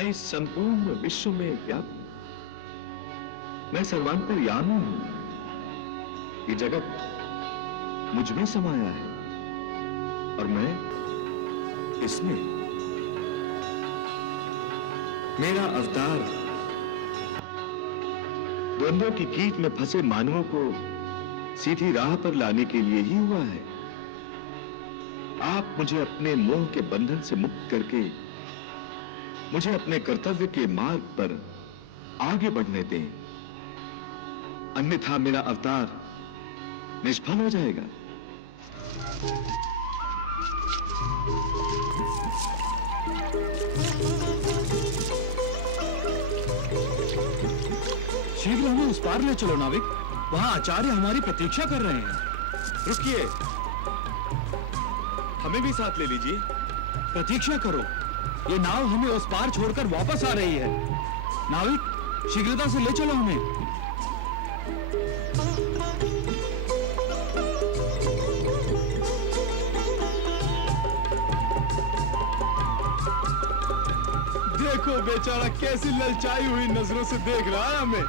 मैं इस संपूर्ण विश्व में व्याप्त, मैं सर्वांतर्यामी हूं। ये जगत मुझ में समाया है और मैं इसमें। मेरा अवतार द्वंद्वों की कीट में फंसे मानवों को सीधी राह पर लाने के लिए ही हुआ है। आप मुझे अपने मोह के बंधन से मुक्त करके मुझे अपने कर्तव्य के मार्ग पर आगे बढ़ने दें, अन्यथा मेरा अवतार निष्फल हो जाएगा। शीघ्र हमें उस पार ले चलो नाविक, वहां आचार्य हमारी प्रतीक्षा कर रहे हैं। रुकिए, हमें भी साथ ले लीजिए। प्रतीक्षा करो, ये नाव हमें उस पार छोड़कर वापस आ रही है। नाविक, शीघ्रता से ले चलो हमें। देखो बेचारा कैसी ललचाई हुई नजरों से देख रहा है हमें।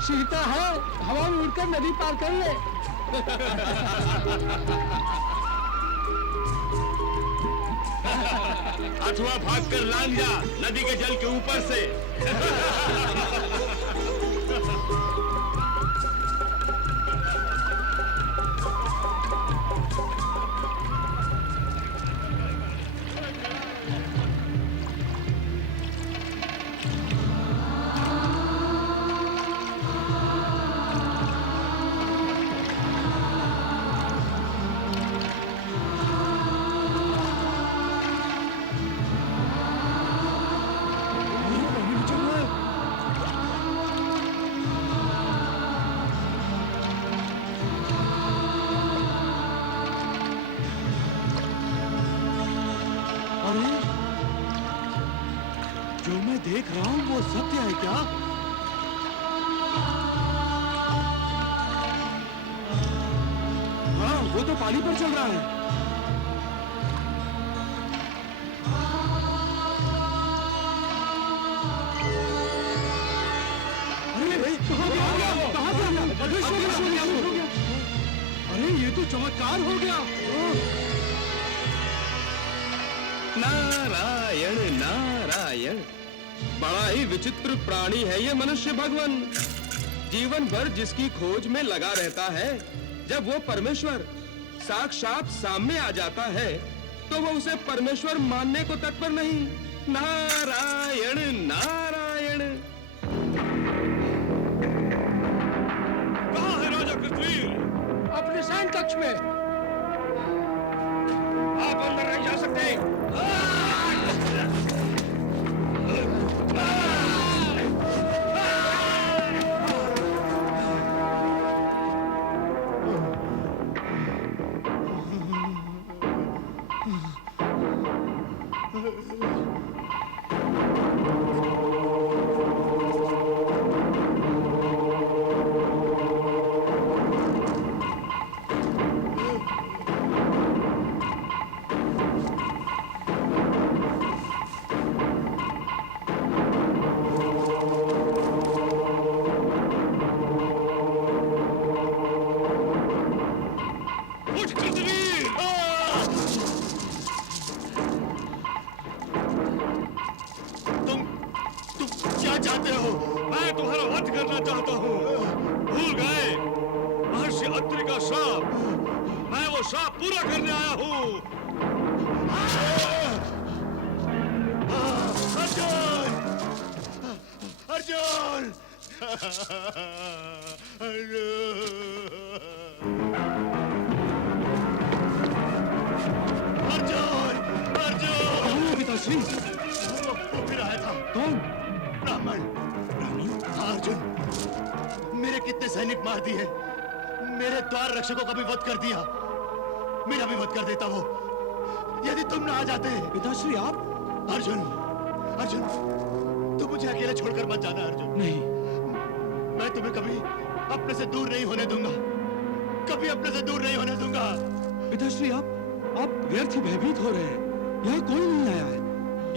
शीघ्रता है, हवा में उड़कर नदी पार कर ले। अथवा भागकर लांग जा नदी के जल के ऊपर से। जो मैं देख रहा हूं वो सत्य है क्या? हाँ, वो तो पानी पर चल रहा है। अरे कहाँ गया? अरे ये तो चमत्कार हो गया। नारायण नारायण, बड़ा ही विचित्र प्राणी है ये मनुष्य भगवान। जीवन भर जिसकी खोज में लगा रहता है, जब वो परमेश्वर साक्षात सामने आ जाता है तो वो उसे परमेश्वर मानने को तत्पर नहीं। नारायण नारायण। कहाँ है राजा कृष्णवीर? अपने शयन कक्ष में। आप अंदर नहीं जा सकते। श्राप पूरा करने आया हूँ। अर्जुन! अर्जुन! अर्जुन! अर्जुन! पिताश्री, वो फिर आया था। कौन? ब्राह्मण। हाँ अर्जुन, मेरे कितने सैनिक मार दिए, मेरे द्वार रक्षकों का भी वध कर दिया, मेरा भी वध कर देता वो, यदि तुम ना आ जाते। पिताश्री आप? अर्जुन, अर्जुन, तुम मुझे अकेले छोड़कर मत जाना अर्जुन। नहीं, मैं तुम्हें कभी अपने से दूर नहीं होने दूंगा, कभी अपने से दूर नहीं होने दूंगा। पिताश्री आप व्यर्थ ही भयभीत हो रहे हैं। यहाँ कोई नहीं आया है,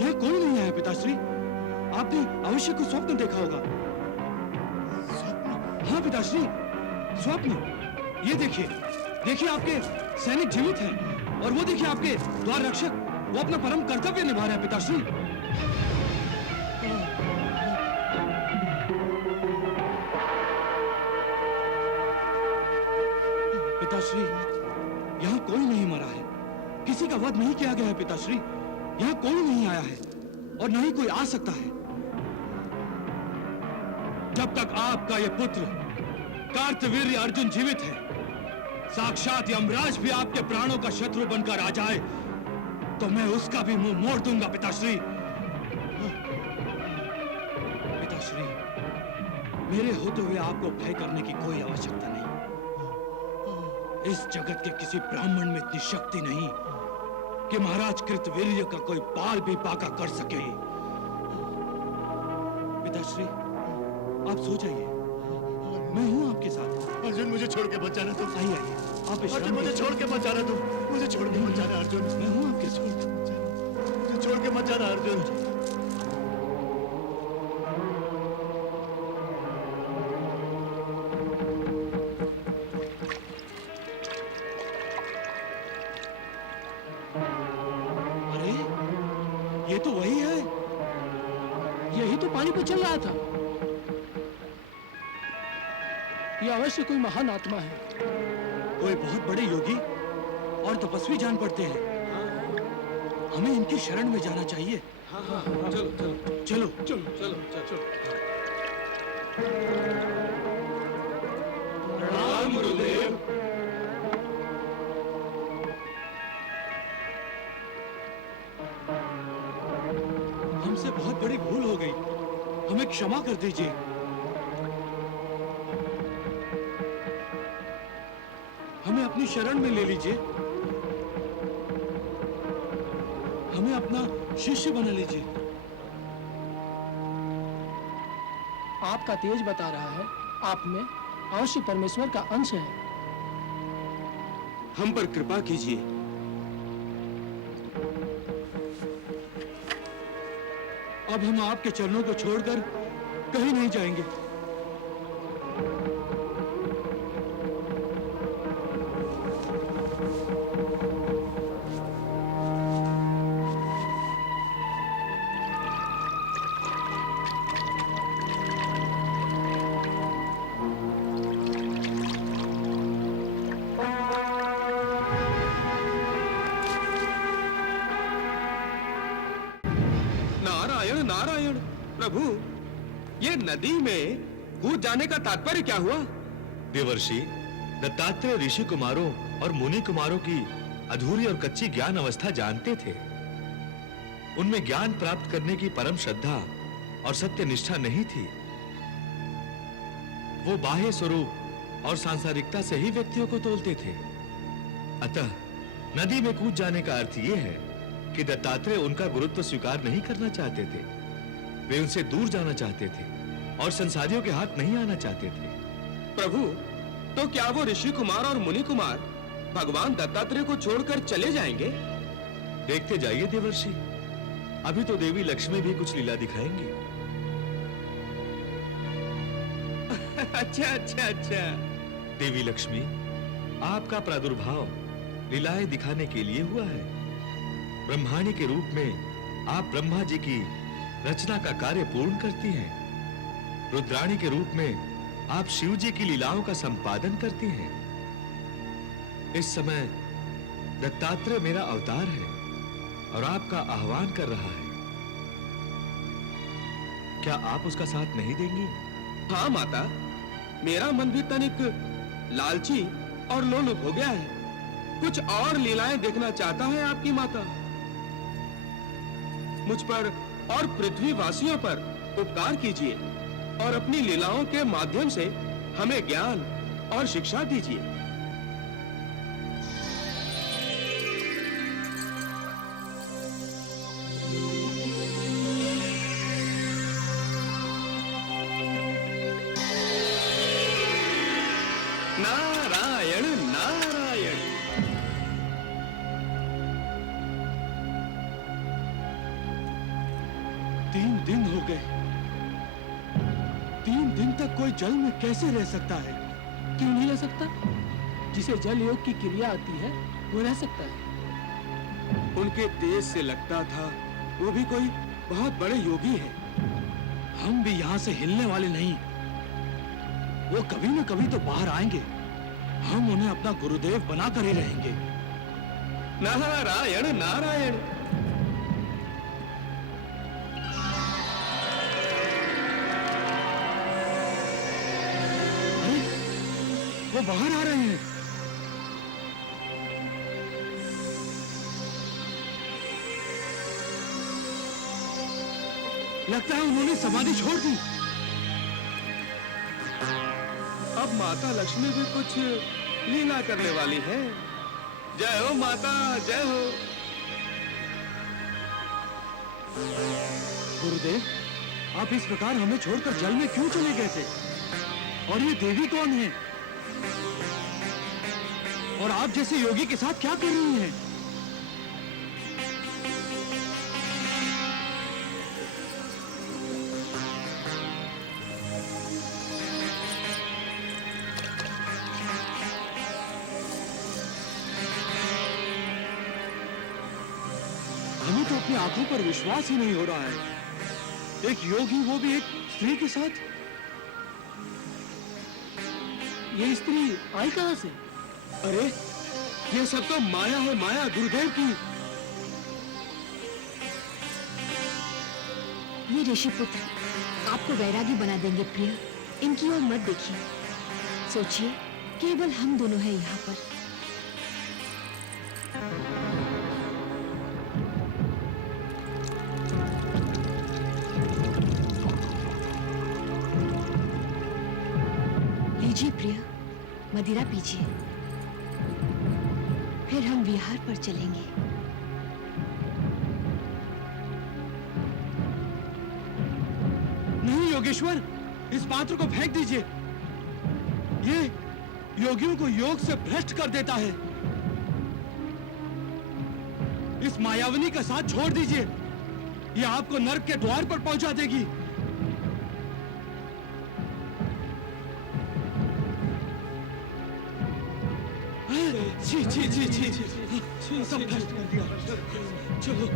यहाँ कोई नहीं आया पिताश्री। आपने अवश्य कुछ स्वप्न देखा होगा। हाँ पिताश्री, स्वप्न। ये देखिए, देखिए आपके सैनिक जीवित हैं और वो देखिए आपके द्वार रक्षक, वो अपना परम कर्तव्य निभा रहे हैं पिताश्री। पिताश्री, यहाँ कोई नहीं मरा है, किसी का वध नहीं किया गया है पिताश्री। यहाँ कोई नहीं आया है और न ही कोई आ सकता है। जब तक आपका ये पुत्र कार्तवीर्य अर्जुन जीवित है, साक्षात यमराज भी आपके प्राणों का शत्रु बनकर आ जाए तो मैं उसका भी मुंह मोड़ दूंगा पिताश्री। पिताश्री, मेरे होते हुए आपको भय करने की कोई आवश्यकता नहीं। इस जगत के किसी ब्राह्मण में इतनी शक्ति नहीं कि महाराज कृतवीर्य का कोई बाल भी बाका कर सके। पिताश्री, आप सो जाइए, मैं हूं आपके साथ। अर्जुन, मुझे छोड़ के मत जाना तुम। आइए आइए, आप अर्जुन, विश्राम मुझे कीजिए। छोड़ के मत जाना तुम। मुझे छोड़ के मत जाना अर्जुन। मैं हूं आपके साथ। मुझे छोड़ के मत जाना अर्जुन। अरे, ये तो वही है, यही तो पानी पर चल रहा था। ये अवश्य कोई महान आत्मा है। कोई बहुत बड़े योगी और तपस्वी जान पड़ते हैं। हमें इनकी शरण में जाना चाहिए। चलो चलो चलो चलो चलो चलो। प्रणाम गुरुदेव। हमसे बहुत बड़ी भूल हो गई, हमें क्षमा कर दीजिए। हमें अपनी शरण में ले लीजिए, हमें अपना शिष्य बना लीजिए। आपका तेज बता रहा है आप में अवश्य परमेश्वर का अंश है। हम पर कृपा कीजिए। अब हम आपके चरणों को छोड़कर कहीं नहीं जाएंगे। नारायण नारायण। प्रभु, ये नदी में कूद जाने का तात्पर्य क्या हुआ? देवर्षि, दत्तात्रेय ऋषि कुमारों और मुनि कुमारों की अधूरी और कच्ची ज्ञान अवस्था जानते थे। उनमें ज्ञान प्राप्त करने की परम श्रद्धा और सत्य निष्ठा नहीं थी। वो बाह्य स्वरूप और सांसारिकता से ही व्यक्तियों को तोलते थे। अतः नदी में कूद जाने का अर्थ यह है कि दत्तात्रेय उनका गुरुत्व स्वीकार नहीं करना चाहते थे। वे उनसे दूर जाना चाहते थे और संसारियों के हाथ नहीं आना चाहते थे। प्रभु, तो क्या वो ऋषि कुमार और मुनि कुमार भगवान दत्तात्रेय को छोड़कर चले जाएंगे? देखते जाइए देवर्षि, अभी तो देवी लक्ष्मी भी कुछ लीला दिखाएंगी। अच्छा अच्छा अच्छा। देवी लक्ष्मी, आपका प्रादुर्भाव लीलाएं दिखाने के लिए हुआ है। ब्रह्माणी के रूप में आप ब्रह्मा जी की रचना का कार्य पूर्ण करती हैं। रुद्राणी के रूप में आप शिव जी की लीलाओं का संपादन करती हैं। इस समय दत्तात्रेय मेरा अवतार है और आपका आह्वान कर रहा है। क्या आप उसका साथ नहीं देंगी? हाँ माता, मेरा मन भी तनिक लालची और लोलुप हो गया है। कुछ और लीलाएं देखना चाहता है आपकी माता। मुझ पर और पृथ्वी वासियों पर उपकार कीजिए और अपनी लीलाओं के माध्यम से हमें ज्ञान और शिक्षा दीजिए। नारायण नारायण। 3 दिन हो गए। 3 दिन तक कोई जल में कैसे रह सकता है? क्यों नहीं रह सकता? जिसे जल योग की क्रिया आती है वो रह सकता है। उनके तेज से लगता था वो भी कोई बहुत बड़े योगी है। हम भी यहाँ से हिलने वाले नहीं। वो कभी न कभी तो बाहर आएंगे। हम उन्हें अपना गुरुदेव बनाकर ही रहेंगे। नारायण नारायण। अरे, वो बाहर आ रहे हैं। लगता है उन्होंने समाधि छोड़ दी। अब माता लक्ष्मी भी कुछ लीला करने वाली है। जय हो माता, जय हो। गुरुदेव, आप इस प्रकार हमें छोड़कर जल में क्यों चले गए थे? और ये देवी कौन है? और आप जैसे योगी के साथ क्या कर रही हैं? हमें तो अपनी आंखों पर विश्वास ही नहीं हो रहा है। एक योगी, वो भी एक स्त्री के साथ। ये स्त्री आई कहां से? अरे ये सब तो माया है, माया गुरुदेव की। ये ऋषिपुत्र आपको वैरागी बना देंगे प्रिय। इनकी ओर मत देखिए। सोचिए, केवल हम दोनों हैं यहाँ पर। लीजिए प्रिय, मदिरा पीजिए। फिर हम विहार पर चलेंगे। नहीं योगेश्वर, इस पात्र को फेंक दीजिए। ये योगियों को योग से भ्रष्ट कर देता है। इस मायावनी का साथ छोड़ दीजिए। ये आपको नर्क के द्वार पर पहुंचा देगी। जी जी जी जी जी, सब भ्रष्ट कर दिया। चलो।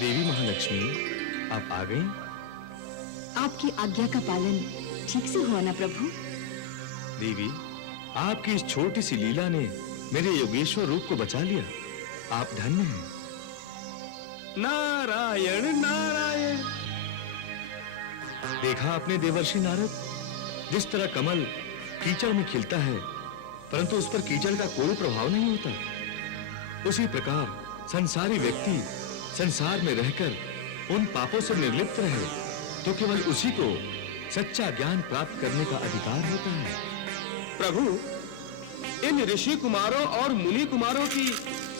देवी महालक्ष्मी, आप आ गई? आपकी आज्ञा का पालन ठीक से हुआ ना प्रभु? देवी, आपकी इस छोटी सी लीला ने मेरे योगेश्वर रूप को बचा लिया। आप धन्य हैं। नारायण नारायण। देखा आपने देवर्षि नारद, जिस तरह कमल कीचड़ में खिलता है परंतु उस पर कीचड़ का कोई प्रभाव नहीं होता, उसी प्रकार संसारी व्यक्ति संसार में रहकर उन पापों से निर्लिप्त रहे तो केवल उसी को सच्चा ज्ञान प्राप्त करने का अधिकार होता है। प्रभु, इन ऋषि कुमारों और मुनि कुमारों की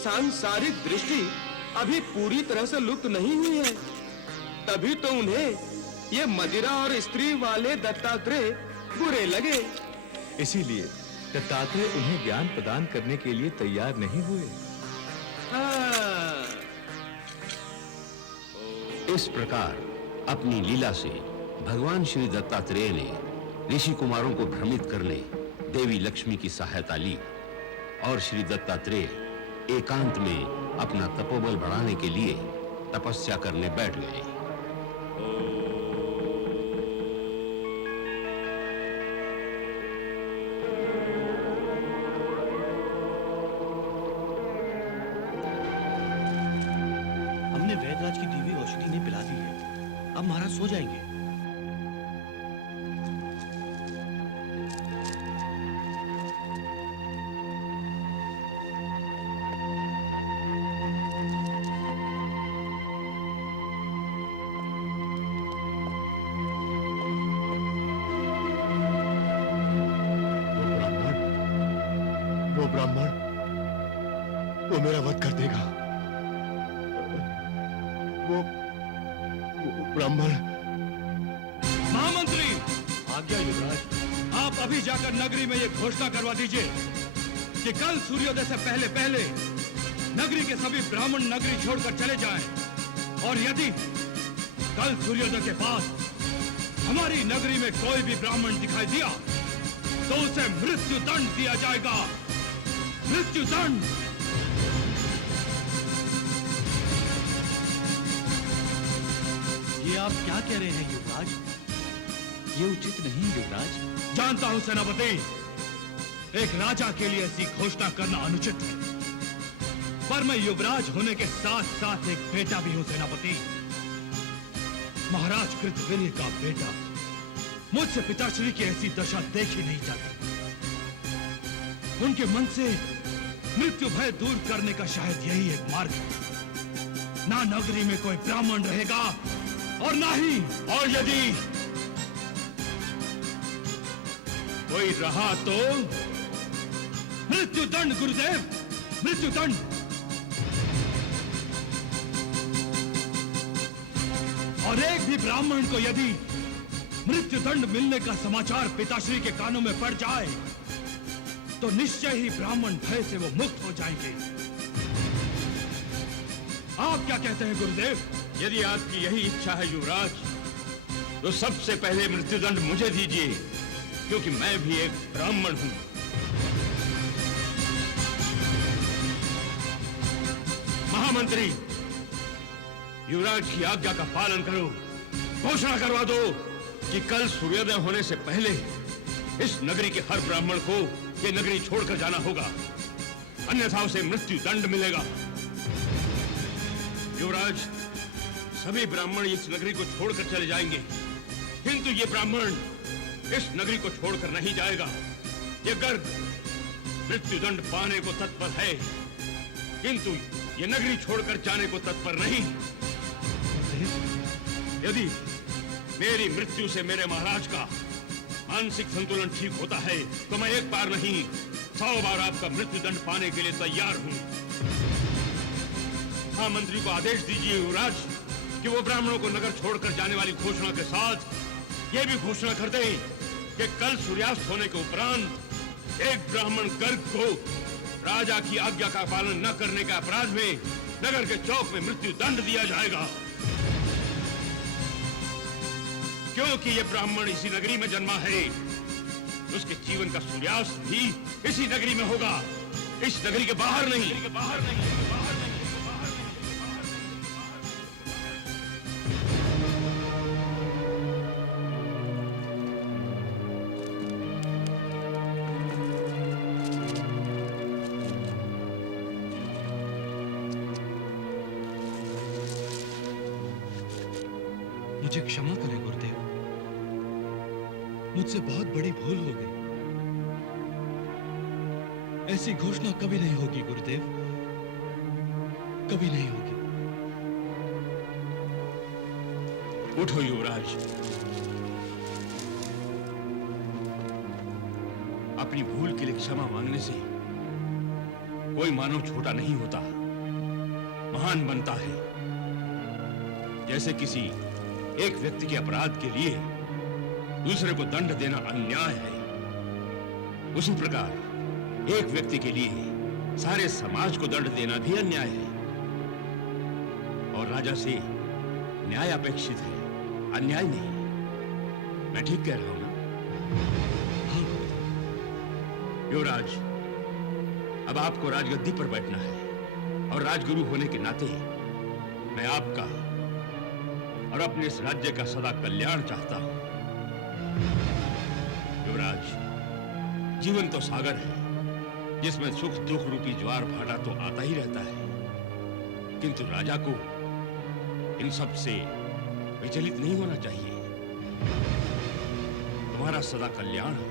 सांसारिक दृष्टि अभी पूरी तरह से लुप्त नहीं हुई है, तभी तो उन्हें ये मदिरा और स्त्री वाले दत्तात्रेय बुरे लगे। इसीलिए दत्तात्रेय उन्हें ज्ञान प्रदान करने के लिए तैयार नहीं हुए। इस प्रकार अपनी लीला से भगवान श्री दत्तात्रेय ने ऋषि कुमारों को भ्रमित करने देवी लक्ष्मी की सहायता ली और श्री दत्तात्रेय एकांत में अपना तपोबल बढ़ाने के लिए तपस्या करने बैठ गए। हमने वैदराज की दी हुई औषधि ने पिला दी है। अब महाराज सो जाएंगे। ब्राह्मण वो मेरा वध कर देगा। वो ब्राह्मण। महामंत्री, आज्ञा युवराज। आप अभी जाकर नगरी में ये घोषणा करवा दीजिए कि कल सूर्योदय से पहले पहले नगरी के सभी ब्राह्मण नगरी छोड़कर चले जाएं। और यदि कल सूर्योदय के बाद हमारी नगरी में कोई भी ब्राह्मण दिखाई दिया तो उसे मृत्यु दंड दिया जाएगा। मृत्यु दंड। ये आप क्या कह रहे हैं युवराज? ये उचित नहीं युवराज। जानता हूं सेनापति, एक राजा के लिए ऐसी घोषणा करना अनुचित है, पर मैं युवराज होने के साथ साथ एक बेटा भी हूं सेनापति। महाराज कृतवीर्य का बेटा। मुझसे पिताश्री की ऐसी दशा देखी नहीं जाती। उनके मन से मृत्यु भय दूर करने का शायद यही एक मार्ग है। ना नगरी में कोई ब्राह्मण रहेगा और ना ही, और यदि कोई रहा तो मृत्यु दंड गुरुदेव, मृत्यु दंड। और एक भी ब्राह्मण को यदि मृत्यु दंड मिलने का समाचार पिताश्री के कानों में पड़ जाए तो निश्चय ही ब्राह्मण भय से वो मुक्त हो जाएंगे। आप क्या कहते हैं गुरुदेव? यदि आपकी यही इच्छा है युवराज, तो सबसे पहले मृत्युदंड मुझे दीजिए, क्योंकि मैं भी एक ब्राह्मण हूं। महामंत्री, युवराज की आज्ञा का पालन करो। घोषणा करवा दो कि कल सूर्योदय होने से पहले इस नगरी के हर ब्राह्मण को ये नगरी छोड़कर जाना होगा, अन्यथा उसे मृत्यु दंड मिलेगा। युवराज, सभी ब्राह्मण इस नगरी को छोड़कर चले जाएंगे, किंतु ये ब्राह्मण इस नगरी को छोड़कर नहीं जाएगा। ये गर्ग मृत्यु दंड पाने को तत्पर है, किंतु ये नगरी छोड़कर जाने को तत्पर नहीं। यदि मेरी मृत्यु से मेरे महाराज का मानसिक संतुलन ठीक होता है तो मैं एक बार नहीं 100 बार आपका मृत्यु दंड पाने के लिए तैयार हूं। महामंत्री को आदेश दीजिए युवराज कि वो ब्राह्मणों को नगर छोड़कर जाने वाली घोषणा के साथ ये भी घोषणा कर दे कि कल सूर्यास्त होने के उपरांत एक ब्राह्मण गर्ग को राजा की आज्ञा का पालन न करने के अपराध में नगर के चौक में मृत्यु दंड दिया जाएगा। क्योंकि ये ब्राह्मण इसी नगरी में जन्मा है, उसके जीवन का सूर्यास्त भी इसी नगरी में होगा, इस नगरी के बाहर नहीं। मुझे क्षमा करें गुरुदेव, मुझसे बहुत बड़ी भूल हो गई। ऐसी घोषणा कभी नहीं होगी गुरुदेव, कभी नहीं होगी। उठो युवराज, अपनी भूल के लिए क्षमा मांगने से कोई मानव छोटा नहीं होता, महान बनता है। जैसे किसी एक व्यक्ति के अपराध के लिए दूसरे को दंड देना अन्याय है, उसी प्रकार एक व्यक्ति के लिए सारे समाज को दंड देना भी अन्याय है। और राजा से न्याय अपेक्षित है, अन्याय नहीं। मैं ठीक कह रहा हूं ना? युवराज, अब आपको राजगद्दी पर बैठना है और राजगुरु होने के नाते मैं आपका और अपने इस राज्य का सदा कल्याण चाहता हूं। युवराज, जीवन तो सागर है जिसमें सुख दुख रूपी ज्वार भाटा तो आता ही रहता है, किंतु राजा को इन सब से विचलित नहीं होना चाहिए। तुम्हारा सदा कल्याण हो।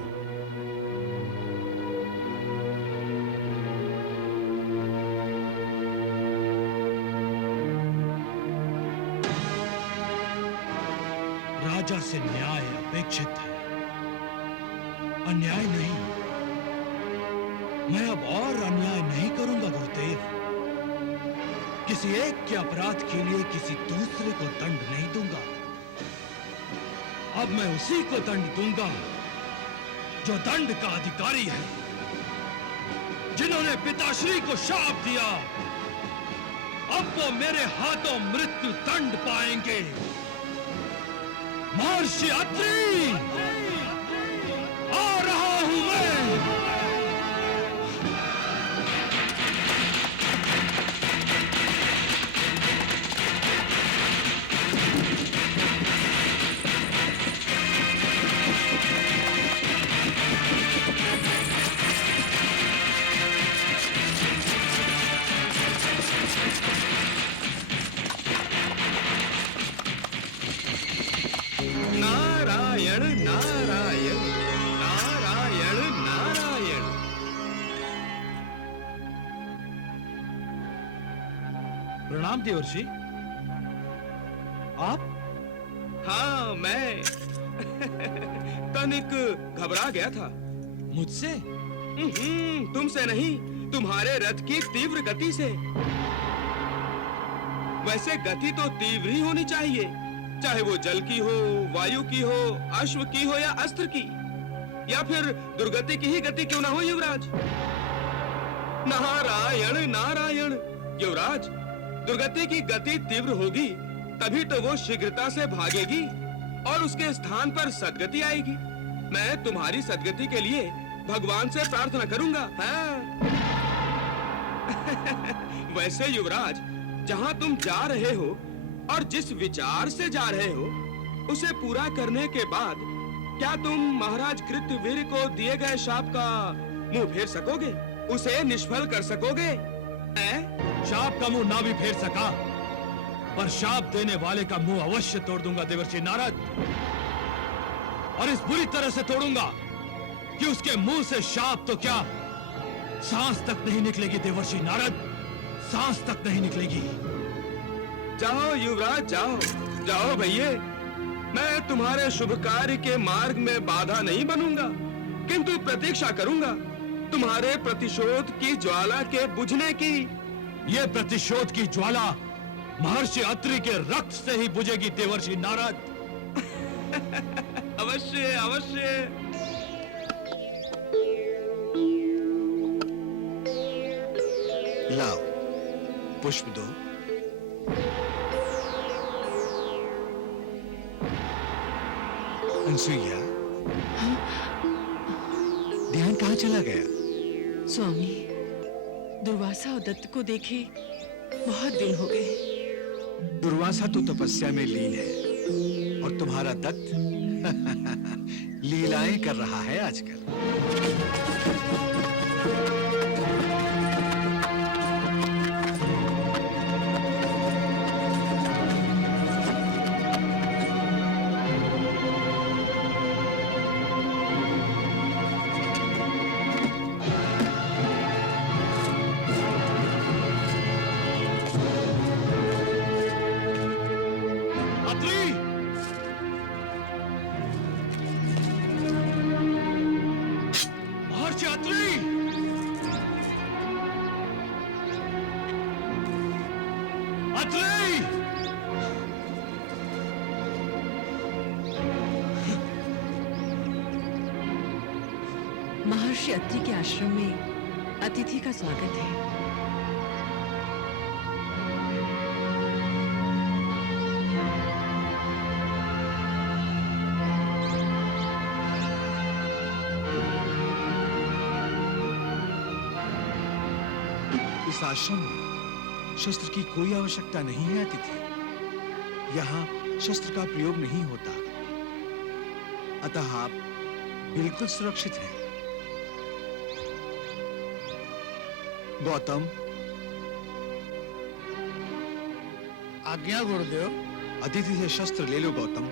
राजा से न्याय अपेक्षित है, अन्याय नहीं। मैं अब और अन्याय नहीं करूंगा गुरुदेव। किसी एक के अपराध के लिए किसी दूसरे को दंड नहीं दूंगा। अब मैं उसी को दंड दूंगा जो दंड का अधिकारी है, जिन्होंने पिताश्री को शाप दिया। अब वो मेरे हाथों मृत्यु दंड पाएंगे। महर्षि अत्रि, आ रहा हूं मैं। नारायण नारायण नारायण नारायण। प्रणाम देवर्षि। आप? हाँ, मैं तनिक घबरा गया था। मुझसे? तुमसे नहीं, तुम्हारे रथ की तीव्र गति से। वैसे गति तो तीव्र ही होनी चाहिए, चाहे वो जल की हो, वायु की हो, अश्व की हो या अस्त्र की, या फिर दुर्गति की ही गति क्यों ना हो युवराज। नारायण नारायण। युवराज, दुर्गति की गति तीव्र होगी तभी तो वो शीघ्रता से भागेगी और उसके स्थान पर सद्गति आएगी। मैं तुम्हारी सद्गति के लिए भगवान से प्रार्थना करूंगा। हाँ। वैसे युवराज, जहां तुम जा रहे हो और जिस विचार से जा रहे हो, उसे पूरा करने के बाद क्या तुम महाराज कृतवीर को दिए गए शाप का मुंह फेर सकोगे? उसे निष्फल कर सकोगे? शाप का मुंह ना भी फेर सका, पर शाप देने वाले का मुंह अवश्य तोड़ दूंगा देवर्षि नारद। और इस बुरी तरह से तोड़ूंगा कि उसके मुंह से शाप तो क्या, सांस तक नहीं निकलेगी देवर्षि नारद, सांस तक नहीं निकलेगी। जाओ युवराज, जाओ जाओ भैये। मैं तुम्हारे शुभ कार्य के मार्ग में बाधा नहीं बनूंगा, किंतु प्रतीक्षा करूंगा तुम्हारे प्रतिशोध की ज्वाला के बुझने की। ये प्रतिशोध की ज्वाला महर्षि अत्रि के रक्त से ही बुझेगी देवर्षि नारद। अवश्य अवश्य। लाओ, पुष्प दो। अनसुईया, ध्यान कहाँ चला गया? स्वामी, दुर्वासा और दत्त को देखे बहुत दिन हो गए। दुर्वासा तो तपस्या में लीन है और तुम्हारा दत्त लीलाएं कर रहा है आजकल। महर्षि अत्रि के आश्रम में अतिथि का स्वागत है। इस आश्रम में शस्त्र की कोई आवश्यकता नहीं है अतिथि। यहाँ शस्त्र का प्रयोग नहीं होता, अतः आप बिल्कुल सुरक्षित हैं। गौतम, आज्ञा गुरुदेव। अतिथि से शस्त्र ले लो गौतम,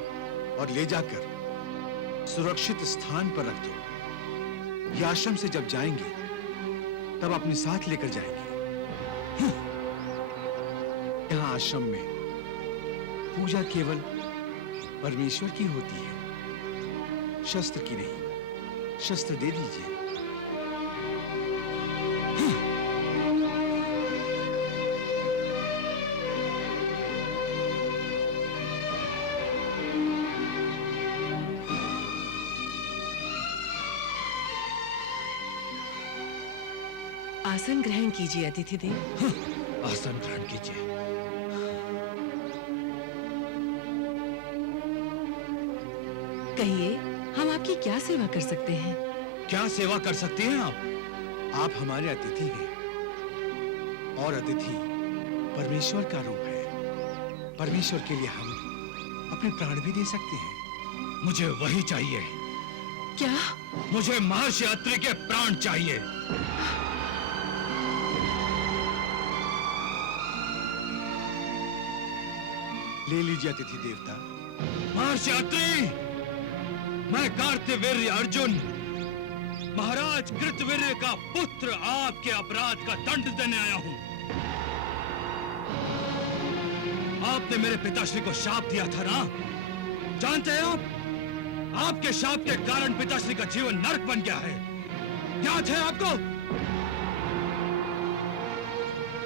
और ले जाकर सुरक्षित स्थान पर रख दो। ये आश्रम से जब जाएंगे तब अपने साथ लेकर जाएंगे। यहाँ आश्रम में पूजा केवल परमेश्वर की होती है, शस्त्र की नहीं। शस्त्र दे दीजिए। आसन ग्रहण कीजिए अतिथि देव। आसन ग्रहण कीजिए। कहिए, हम आपकी क्या सेवा कर सकते हैं? क्या सेवा कर सकती हैं आप हमारे अतिथि हैं और अतिथि परमेश्वर का रूप है। परमेश्वर के लिए हम अपने प्राण भी दे सकते हैं। मुझे वही चाहिए। क्या? मुझे महर्षि अत्रि के प्राण चाहिए। ले लीजिए अतिथि देवता। महर्षि अत्रि, मैं कार्तवीर्य अर्जुन, महाराज कृतवीर्य का पुत्र, आपके अपराध का दंड देने आया हूं। आपने मेरे पिताश्री को शाप दिया था ना? जानते हैं आप, आपके शाप के कारण पिताश्री का जीवन नरक बन गया है। याद है आपको?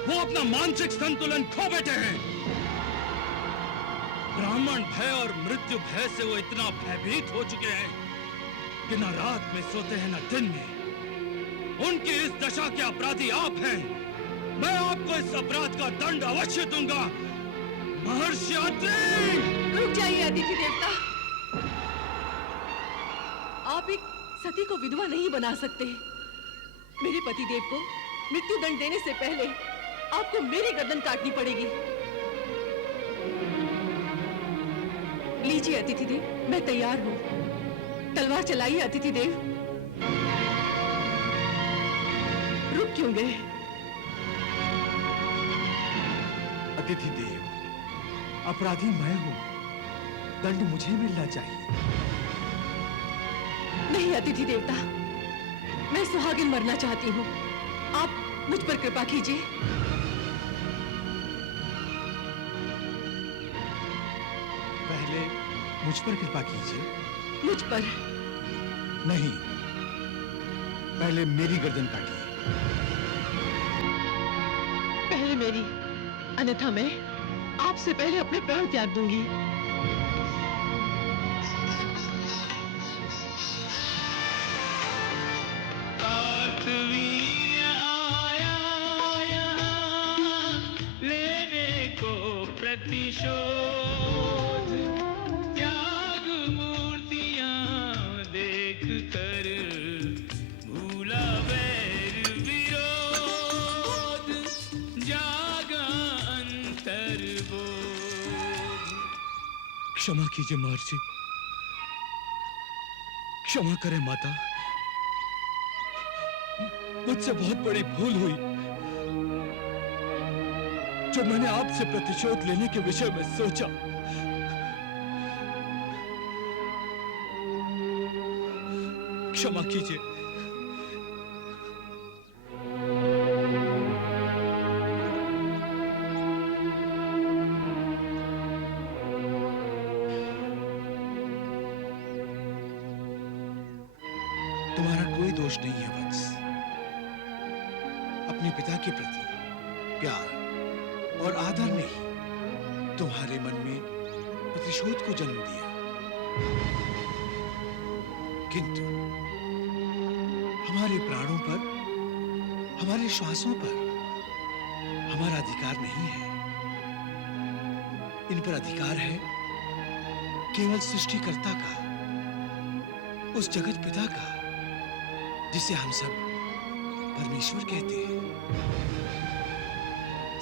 वो अपना मानसिक संतुलन खो बैठे हैं। ब्राह्मण भय और मृत्यु भय से वो इतना भयभीत हो चुके हैं कि न रात में सोते हैं न दिन में। उनकी इस दशा के अपराधी आप हैं। मैं आपको इस अपराध का दंड अवश्य दूंगा। महर्षि अत्रि! रुक जाइए अतिथि देवता। आप एक सती को विधवा नहीं बना सकते। मेरे पति देव को मृत्यु दंड देने से पहले आपको मेरी गर्दन काटनी पड़ेगी। लीजिए अतिथि देव, मैं तैयार हूं। तलवार चलाइए अतिथि देव। रुक क्यों गए? अतिथि देव, अपराधी मैं हूं, दंड मुझे मिलना चाहिए। नहीं अतिथि देवता, मैं सुहागिन मरना चाहती हूँ। आप मुझ पर कृपा कीजिए। पहले मुझ पर कृपा कीजिए। मुझ पर? नहीं, पहले मेरी गर्दन काटिए। पहले मेरी, अन्यथा मैं आपसे पहले अपने प्राण त्याग दूंगी। प्रतिशोध त्याग मूर्तियां देख कर भूला वैर विरोध जागा अंतर्बोध। क्षमा कीजिए महर्षि, क्षमा करें माता। मुझसे बहुत बड़ी भूल हुई जो मैंने आपसे प्रतिशोध लेने के विषय में सोचा। क्षमा कीजिए। तुम्हारा कोई दोष नहीं है वत्स। अपने पिता के प्रति प्यार और आदर ने ही तुम्हारे मन में प्रतिशोध को जन्म दिया। किंतु हमारे प्राणों पर, हमारे श्वासों पर हमारा अधिकार नहीं है। इन पर अधिकार है केवल सृष्टिकर्ता का, उस जगत पिता का, जिसे हम सब परमेश्वर कहते हैं।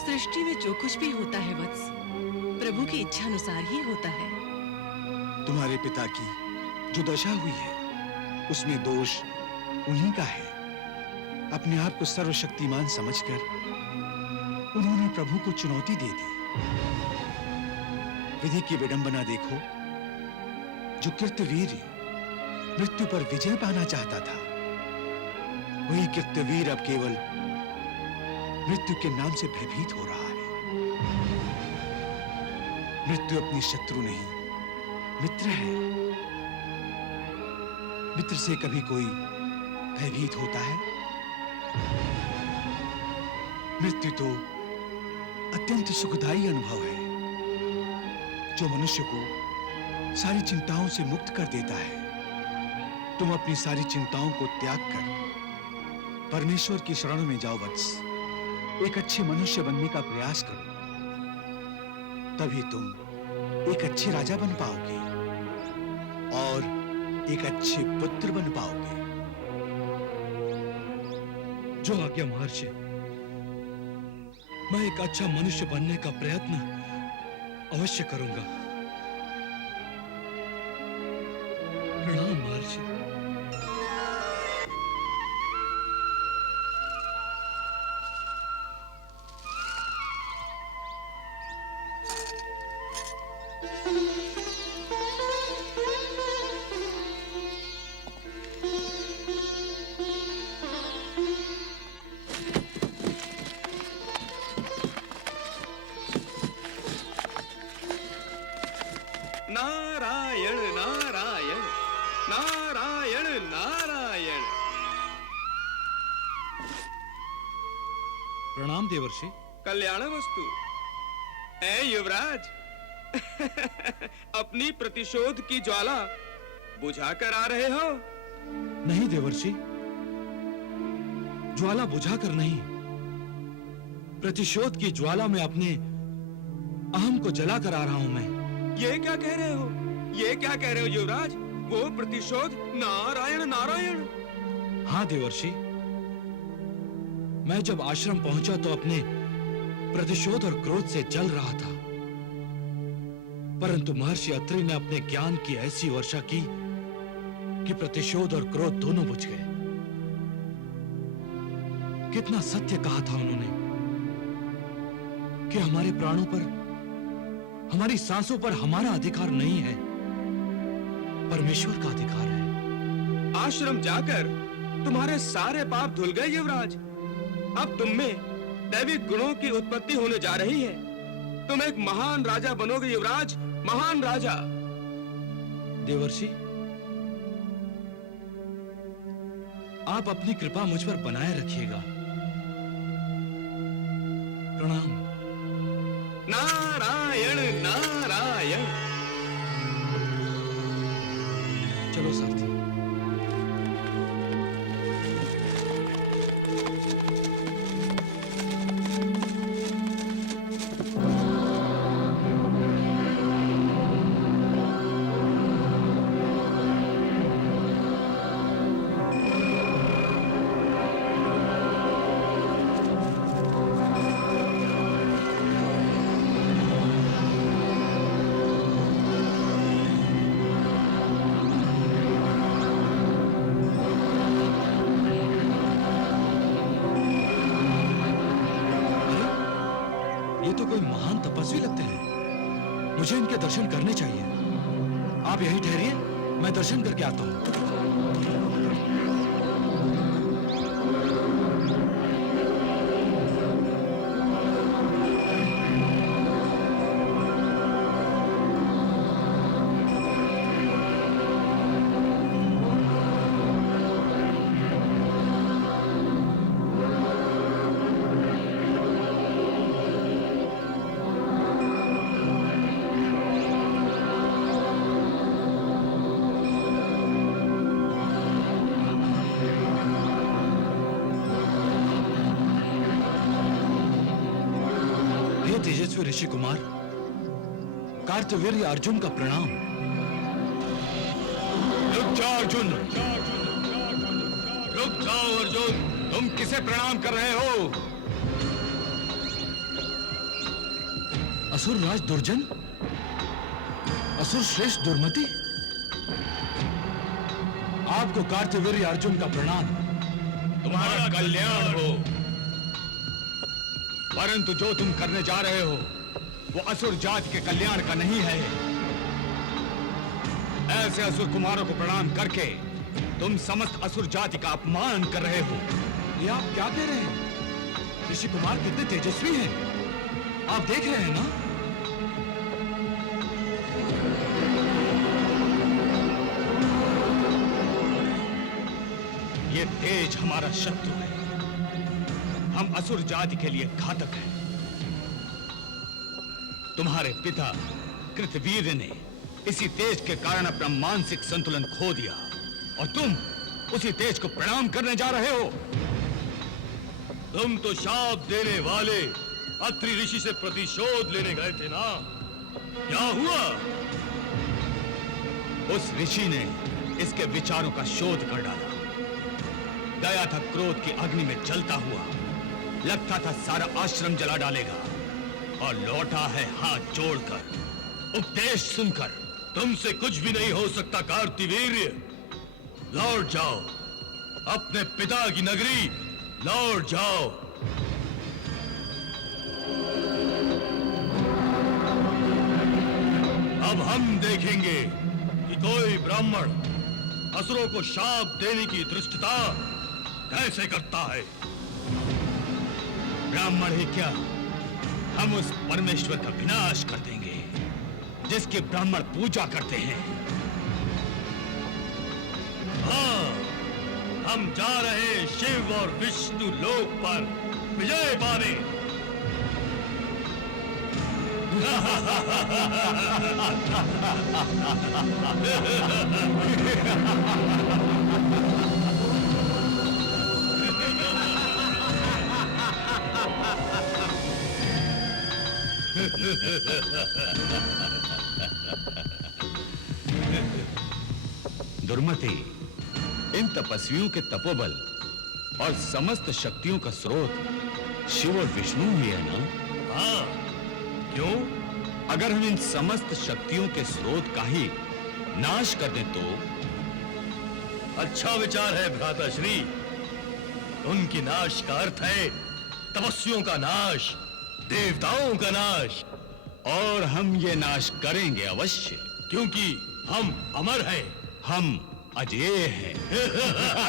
सृष्टि में जो कुछ भी होता है वत्स, प्रभु की इच्छा अनुसार ही होता है। तुम्हारे पिता की जो दशा हुई है, उसमें दोष उन्हीं का है। अपने आप को सर्वशक्तिमान समझकर उन्होंने प्रभु को चुनौती दे दी। विधि की विडंबना देखो। जो कृत्यवीर मृत्यु पर विजय पाना चाहता था, वही कृत्यवीर अब केवल मृत्यु के नाम से भयभीत हो रहा है। मृत्यु अपनी शत्रु नहीं, मित्र है। मित्र से कभी कोई भयभीत होता है? मृत्यु तो अत्यंत सुखदायी अनुभव है, जो मनुष्य को सारी चिंताओं से मुक्त कर देता है। तुम अपनी सारी चिंताओं को त्याग कर परमेश्वर की शरण में जाओ वत्स। एक अच्छे मनुष्य बनने का प्रयास करो, तभी तुम एक अच्छे राजा बन पाओगे और एक अच्छे पुत्र बन पाओगे। जो आज्ञा महर्षि, मैं एक अच्छा मनुष्य बनने का प्रयत्न अवश्य करूंगा। प्रणाम महर्षि। नारायण नारायण नारायण नारायण। प्रणाम देवर्षि। कल्याण वस्तु। ऐ युवराज, अपनी प्रतिशोध की ज्वाला बुझा कर आ रहे हो? नहीं देवर्षि, ज्वाला बुझाकर नहीं, प्रतिशोध की ज्वाला में अपने अहम को जलाकर आ रहा हूं मैं। ये क्या कह रहे हो? ये क्या कह रहे हो युवराज? वो प्रतिशोध? नारायण नारायण। हाँ देवर्षि, मैं जब आश्रम पहुंचा तो अपने प्रतिशोध और क्रोध से जल रहा था, परंतु महर्षि अत्रि ने अपने ज्ञान की ऐसी वर्षा की कि प्रतिशोध और क्रोध दोनों बुझ गए। कितना सत्य कहा था उन्होंने कि हमारे प्राणों पर, हमारी सांसों पर हमारा अधिकार नहीं है, परमेश्वर का अधिकार है। आश्रम जाकर तुम्हारे सारे पाप धुल गए युवराज। अब तुम में दैविक गुणों की उत्पत्ति होने जा रही है। तुम एक महान राजा बनोगे युवराज, महान राजा। देवर्षि, आप अपनी कृपा मुझ पर बनाए रखिएगा। प्रणाम। नारायण नारायण। चलो साथी। ये तो कोई महान तपस्वी लगते हैं, मुझे इनके दर्शन करने चाहिए। आप यहीं ठहरिए, मैं दर्शन करके आता हूं। तेजस्वी ऋषि कुमार, कार्तवीर्य अर्जुन का प्रणाम। रुक जाओ अर्जुन, रुक जाओ अर्जुन, तुम किसे प्रणाम कर रहे हो? असुर राज दुर्जन, असुर श्रेष्ठ दुर्मति, आपको कार्तवीर्य अर्जुन का प्रणाम। तुम्हारा कल्याण हो, परंतु जो तुम करने जा रहे हो वो असुर जाति के कल्याण का नहीं है। ऐसे असुर कुमारों को प्रणाम करके तुम समस्त असुर जाति का अपमान कर रहे हो। ये आप क्या कह रहे हैं? ऋषि कुमार कितने तेजस्वी हैं, आप देख रहे हैं ना? ये तेज हमारा शत्रु है, हम असुर जाति के लिए घातक हैं। तुम्हारे पिता कृतवीर्य ने इसी तेज के कारण अपना मानसिक संतुलन खो दिया और तुम उसी तेज को प्रणाम करने जा रहे हो। तुम तो शाप देने वाले अत्रि ऋषि से प्रतिशोध लेने गए थे ना? क्या हुआ? उस ऋषि ने इसके विचारों का शोध कर डाला। गया था क्रोध की अग्नि में जलता हुआ, लगता था सारा आश्रम जला डालेगा, और लौटा है हाथ जोड़कर, उपदेश सुनकर। तुमसे कुछ भी नहीं हो सकता कार्तिवीर्य। लौट जाओ अपने पिता की नगरी, लौट जाओ। अब हम देखेंगे कि कोई ब्राह्मण असुरों को शाप देने की धृष्टता कैसे करता है। ब्राह्मण ही क्या, हम उस परमेश्वर का विनाश कर देंगे जिसके ब्राह्मण पूजा करते हैं। हाँ, हम जा रहे शिव और विष्णु लोक पर विजय पाने। दुर्मति, इन तपस्वियों के तपोबल और समस्त शक्तियों का स्रोत शिव और विष्णु ही है ना? हाँ, क्यों? अगर हम इन समस्त शक्तियों के स्रोत का ही नाश कर दें तो? अच्छा विचार है भ्राताश्री। उनकी नाश का अर्थ है तपस्वियों का नाश, देवताओं का नाश। और हम ये नाश करेंगे अवश्य, क्योंकि हम अमर हैं, हम अजेय हैं।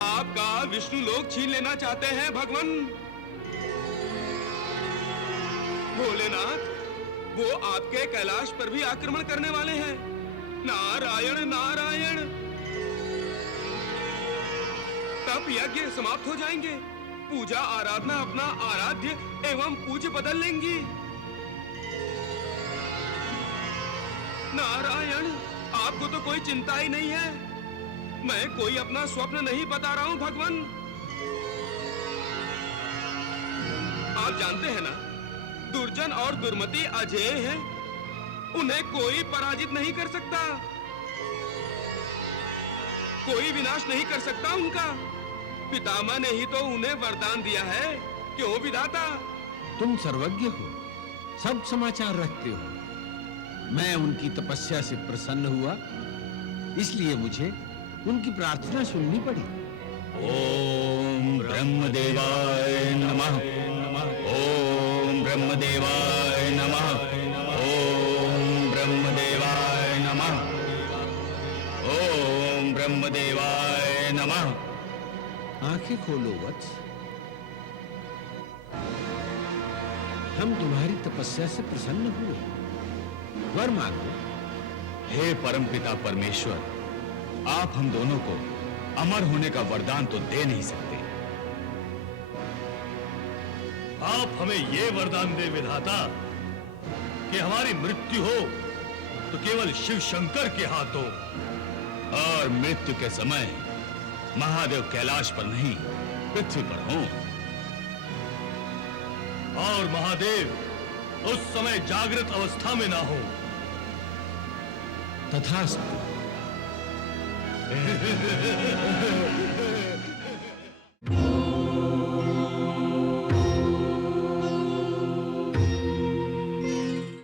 आपका विष्णु लोक छीन लेना चाहते हैं भगवान भोलेनाथ। वो आपके कैलाश पर भी आक्रमण करने वाले हैं। नारायण नारायण। तप यज्ञ समाप्त हो जाएंगे, पूजा आराधना अपना आराध्य एवं पूज्य बदल लेंगी। नारायण, आपको तो कोई चिंता ही नहीं है। मैं कोई अपना स्वप्न नहीं बता रहा हूं भगवान। आप जानते हैं ना, दुर्जन और दुर्मति अजेय हैं, उन्हें कोई पराजित नहीं कर सकता, कोई विनाश नहीं कर सकता उनका। पितामह ने ही तो उन्हें वरदान दिया है। क्यों विधाता? तुम सर्वज्ञ हो, सब समाचार रखते हो। मैं उनकी तपस्या से प्रसन्न हुआ, इसलिए मुझे उनकी प्रार्थना सुननी पड़ी। ओम ब्रह्मदेवाय नमः। ओम ब्रह्मदेवाय नमः। ओम ब्रह्मदेवाय नमः। ओम ब्रह्मदेवाय नमः। आंखें खोलो वत्स, हम तुम्हारी तपस्या से प्रसन्न हुए। वर मांगो। हे परमपिता परमेश्वर, आप हम दोनों को अमर होने का वरदान तो दे नहीं सकते। आप हमें ये वरदान दे विधाता कि हमारी मृत्यु हो तो केवल शिव शंकर के हाथों, और मृत्यु के समय महादेव कैलाश पर नहीं पृथ्वी पर हों। और महादेव उस समय जागृत अवस्था में ना हो। तथास्तु।